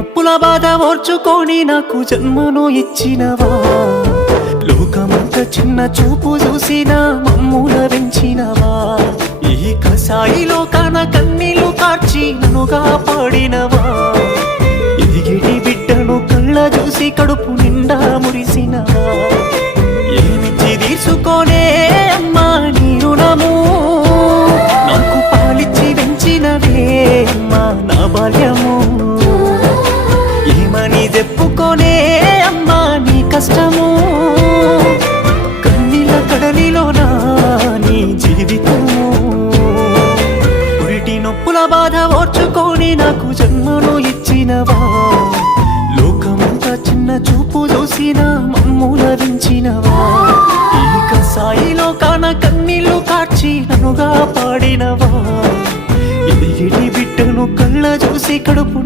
నొప్పుల బాధ ఓర్చుకొని నాకు జన్మను ఇచ్చినవా, లోకమంత చిన్న చూపు చూసిన మమ్ముల పెంచినవా, ఈ కసాయి లోకాన కన్నీళ్లు కార్చి నన్ను కాపాడినవా, ఎదిగిడి బిడ్డను కళ్ళ చూసి కడుపు నిండా మురిసినవా, ఏమిచ్చి తీసుకోనే అమ్మా నీ రుణము, నాకు పాలిచ్చి పెంచినవే అమ్మా నా బాల్యము, ఏమని చెప్పుకోనే అమ్మా నీ కష్టము, కన్నీళ్ళ కడలిలోనా నీ జీవితము, పురిటి నొప్పుల బాధ ఓర్చుకొని నాకు జన్మను ఇచ్చినవా, లోకమంతా చిన్న చూపు చూసిన మమ్ముల పెంచినవా, ఈ కసాయిలో కాన కన్నీళ్లు కార్చి నన్నుగా పాడినవా, ఎదిగిడి బిడ్డను కళ్ళ చూసి కడుపు